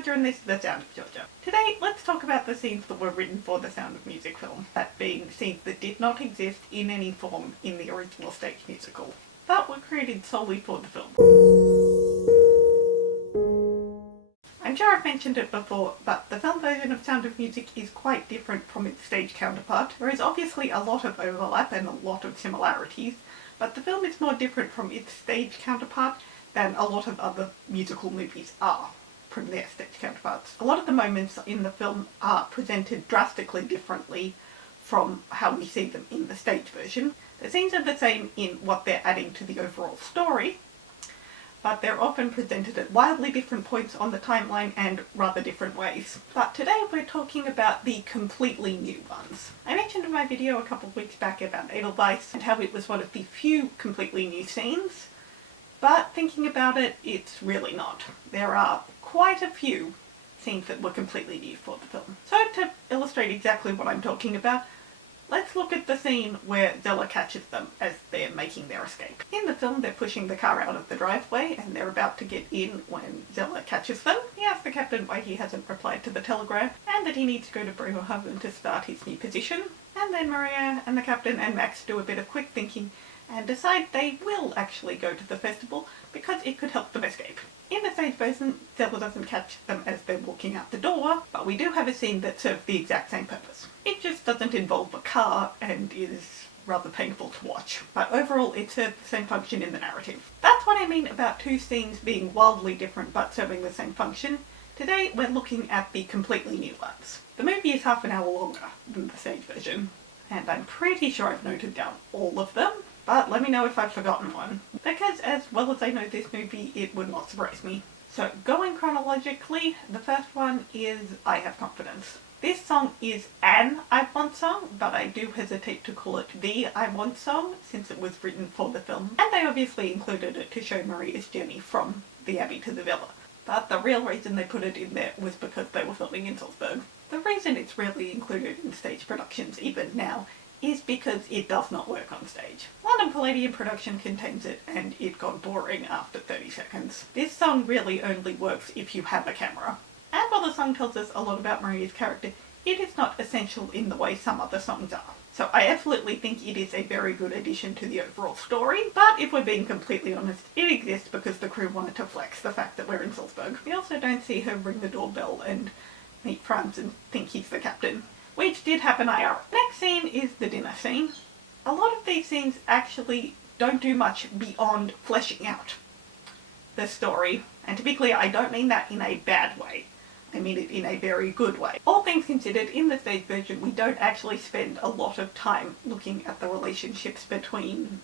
Georgia and this is The Sound of Georgia. Today, let's talk about the scenes that were written for the Sound of Music film, that being scenes that did not exist in any form in the original stage musical, but were created solely for the film. I'm sure I've mentioned it before, but the film version of Sound of Music is quite different from its stage counterpart. There is obviously a lot of overlap and a lot of similarities, but the film is more different from its stage counterpart than a lot of other musical movies are from their stage counterparts. A lot of the moments in the film are presented drastically differently from how we see them in the stage version. The scenes are the same in what they're adding to the overall story, but they're often presented at wildly different points on the timeline and rather different ways. But today we're talking about the completely new ones. I mentioned in my video a couple of weeks back about Edelweiss and how it was one of the few completely new scenes, but thinking about it, it's really not. There are quite a few scenes that were completely new for the film. So to illustrate exactly what I'm talking about, let's look at the scene where Zella catches them as they're making their escape. In the film, they're pushing the car out of the driveway and they're about to get in when Zella catches them. He asks the captain why he hasn't replied to the telegram and that he needs to go to Bremerhaven to start his new position. And then Maria and the captain and Max do a bit of quick thinking and decide they will actually go to the festival because it could help them escape. In the stage version, Zella doesn't catch them as they're walking out the door, but we do have a scene that serves the exact same purpose. It just doesn't involve a car and is rather painful to watch, but overall it serves the same function in the narrative. That's what I mean about two scenes being wildly different but serving the same function. Today we're looking at the completely new ones. The movie is half an hour longer than the stage version, and I'm pretty sure I've noted down all of them. But let me know if I've forgotten one, because as well as I know this movie, it would not surprise me. So going chronologically, the first one is I Have Confidence. This song is an I Want song, but I do hesitate to call it the I Want song since it was written for the film, and they obviously included it to show Maria's journey from the Abbey to the villa. But the real reason they put it in there was because they were filming in Salzburg. The reason it's really included in stage productions even now is because it does not work on stage. London Palladium production contains it and it got boring after 30 seconds. This song really only works if you have a camera. And while the song tells us a lot about Maria's character, it is not essential in the way some other songs are. So I absolutely think it is a very good addition to the overall story, but if we're being completely honest, it exists because the crew wanted to flex the fact that we're in Salzburg. We also don't see her ring the doorbell and meet Franz and think he's the captain, which did happen IRL. Next scene is the dinner scene. A lot of these scenes actually don't do much beyond fleshing out the story, and to be clear, I don't mean that in a bad way. I mean it in a very good way. All things considered, in the stage version, we don't actually spend a lot of time looking at the relationships between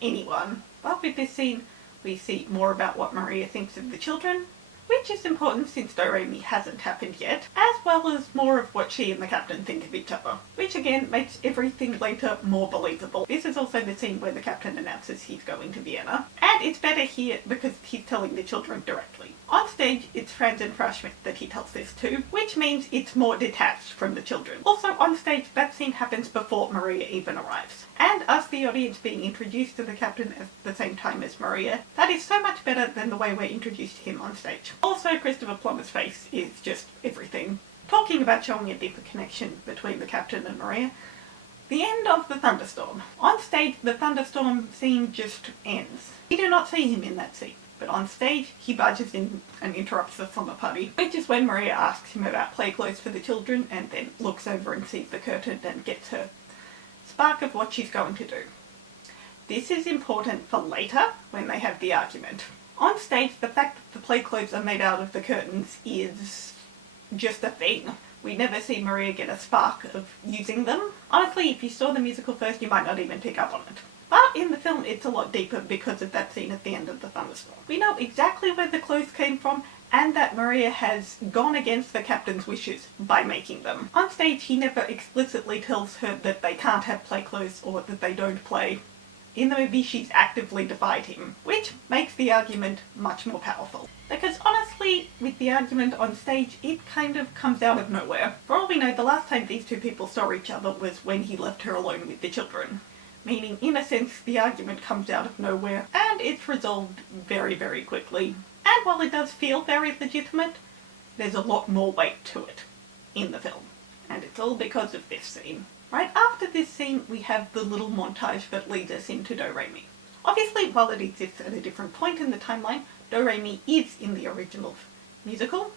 anyone. But with this scene, we see more about what Maria thinks of the children, which is important since Do-Re-Mi hasn't happened yet, as well as more of what she and the captain think of each other, which again makes everything later more believable. This is also the scene where the captain announces he's going to Vienna, and it's better here because he's telling the children directly. On stage, it's Franz and Frau Schmidt that he tells this to, which means it's more detached from the children. Also on stage, that scene happens before Maria even arrives. And us, the audience, being introduced to the captain at the same time as Maria, that is so much better than the way we're introduced to him on stage. Also, Christopher Plummer's face is just everything. Talking about showing a deeper connection between the captain and Maria, the end of the thunderstorm. On stage, the thunderstorm scene just ends. We do not see him in that scene, but on stage, he barges in and interrupts the summer party, which is when Maria asks him about play clothes for the children and then looks over and sees the curtain and gets her spark of what she's going to do. This is important for later when they have the argument. On stage, the fact that the play clothes are made out of the curtains is just a thing. We never see Maria get a spark of using them. Honestly, if you saw the musical first, you might not even pick up on it. But in the film, it's a lot deeper because of that scene at the end of the thunderstorm. We know exactly where the clothes came from and that Maria has gone against the captain's wishes by making them. On stage, he never explicitly tells her that they can't have play clothes or that they don't play. In the movie, she's actively defied him, which makes the argument much more powerful. Because honestly, with the argument on stage, it kind of comes out of nowhere. For all we know, the last time these two people saw each other was when he left her alone with the children. Meaning, in a sense, the argument comes out of nowhere, and it's resolved very, very quickly. And while it does feel very legitimate, there's a lot more weight to it in the film. And it's all because of this scene. Right after this scene, we have the little montage that leads us into Do Re Mi. Obviously, while it exists at a different point in the timeline, Do Re Mi is in the original musical,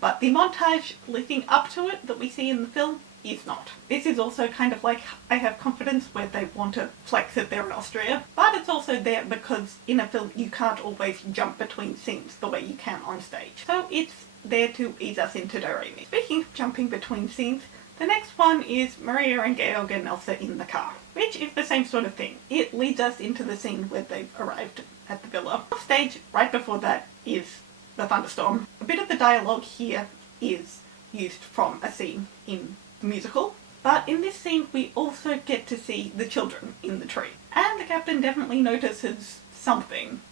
but the montage leading up to it that we see in the film is not. This is also kind of like I Have Confidence, where they want to flex that they're in Austria, but it's also there because in a film you can't always jump between scenes the way you can on stage. So it's there to ease us into Do Re Mi. Speaking of jumping between scenes, the next one is Maria and Georg and Elsa in the car, which is the same sort of thing. It leads us into the scene where they've arrived at the villa. Off stage, right before that, is the thunderstorm. A bit of the dialogue here is used from a scene in the musical, but in this scene we also get to see the children in the tree. And the captain definitely notices something.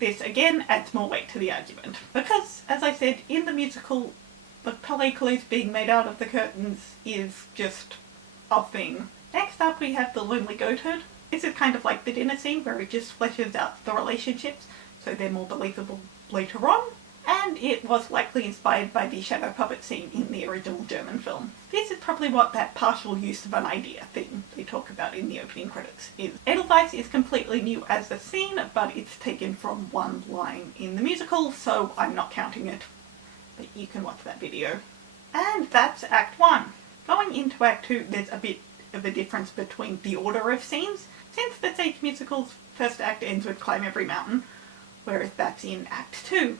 This again adds more weight to the argument, because, as I said, in the musical, the palais clothes being made out of the curtains is just a thing. Next up we have the lonely goatherd. This is kind of like the dinner scene where it just fleshes out the relationships so they're more believable later on, and it was likely inspired by the shadow puppet scene in the original German film. This is probably what that partial use of an idea thing they talk about in the opening credits is. Edelweiss is completely new as a scene, but it's taken from one line in the musical, so I'm not counting it. But you can watch that video. And that's Act 1. Going into Act 2, there's a bit of a difference between the order of scenes, since the stage musical's first act ends with Climb Every Mountain, whereas that's in Act 2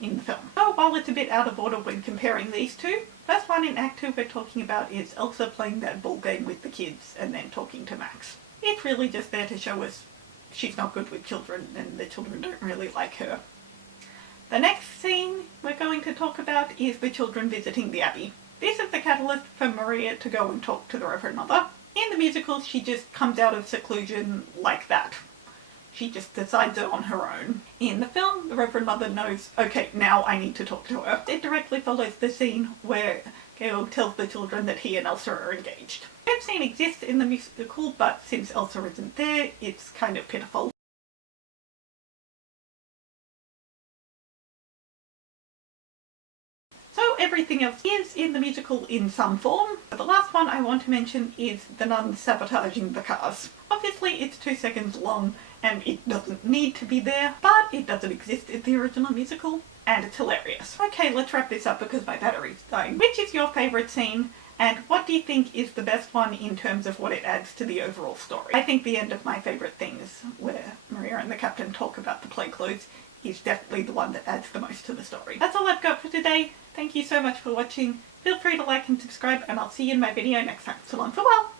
in the film. So while it's a bit out of order when comparing these two, first one in Act 2 we're talking about is Elsa playing that ball game with the kids and then talking to Max. It's really just there to show us she's not good with children and the children don't really like her. The next scene we're going to talk about is the children visiting the Abbey. This is the catalyst for Maria to go and talk to the Reverend Mother. In the musical, she just comes out of seclusion like that. She just decides it on her own. In the film, the Reverend Mother knows, okay, now I need to talk to her. It directly follows the scene where Georg tells the children that he and Elsa are engaged. That scene exists in the musical, but since Elsa isn't there, it's kind of pitiful. So everything else is in the musical in some form. But the last one I want to mention is the nuns sabotaging the cars. Obviously it's 2 seconds long and it doesn't need to be there, but it doesn't exist in the original musical and it's hilarious. Okay, let's wrap this up because my battery's dying. Which is your favourite scene? And what do you think is the best one in terms of what it adds to the overall story? I think the end of My Favourite Things, where Maria and the captain talk about the play clothes, is definitely the one that adds the most to the story. That's all I've got for today. Thank you so much for watching. Feel free to like and subscribe, and I'll see you in my video next time. So long, farewell!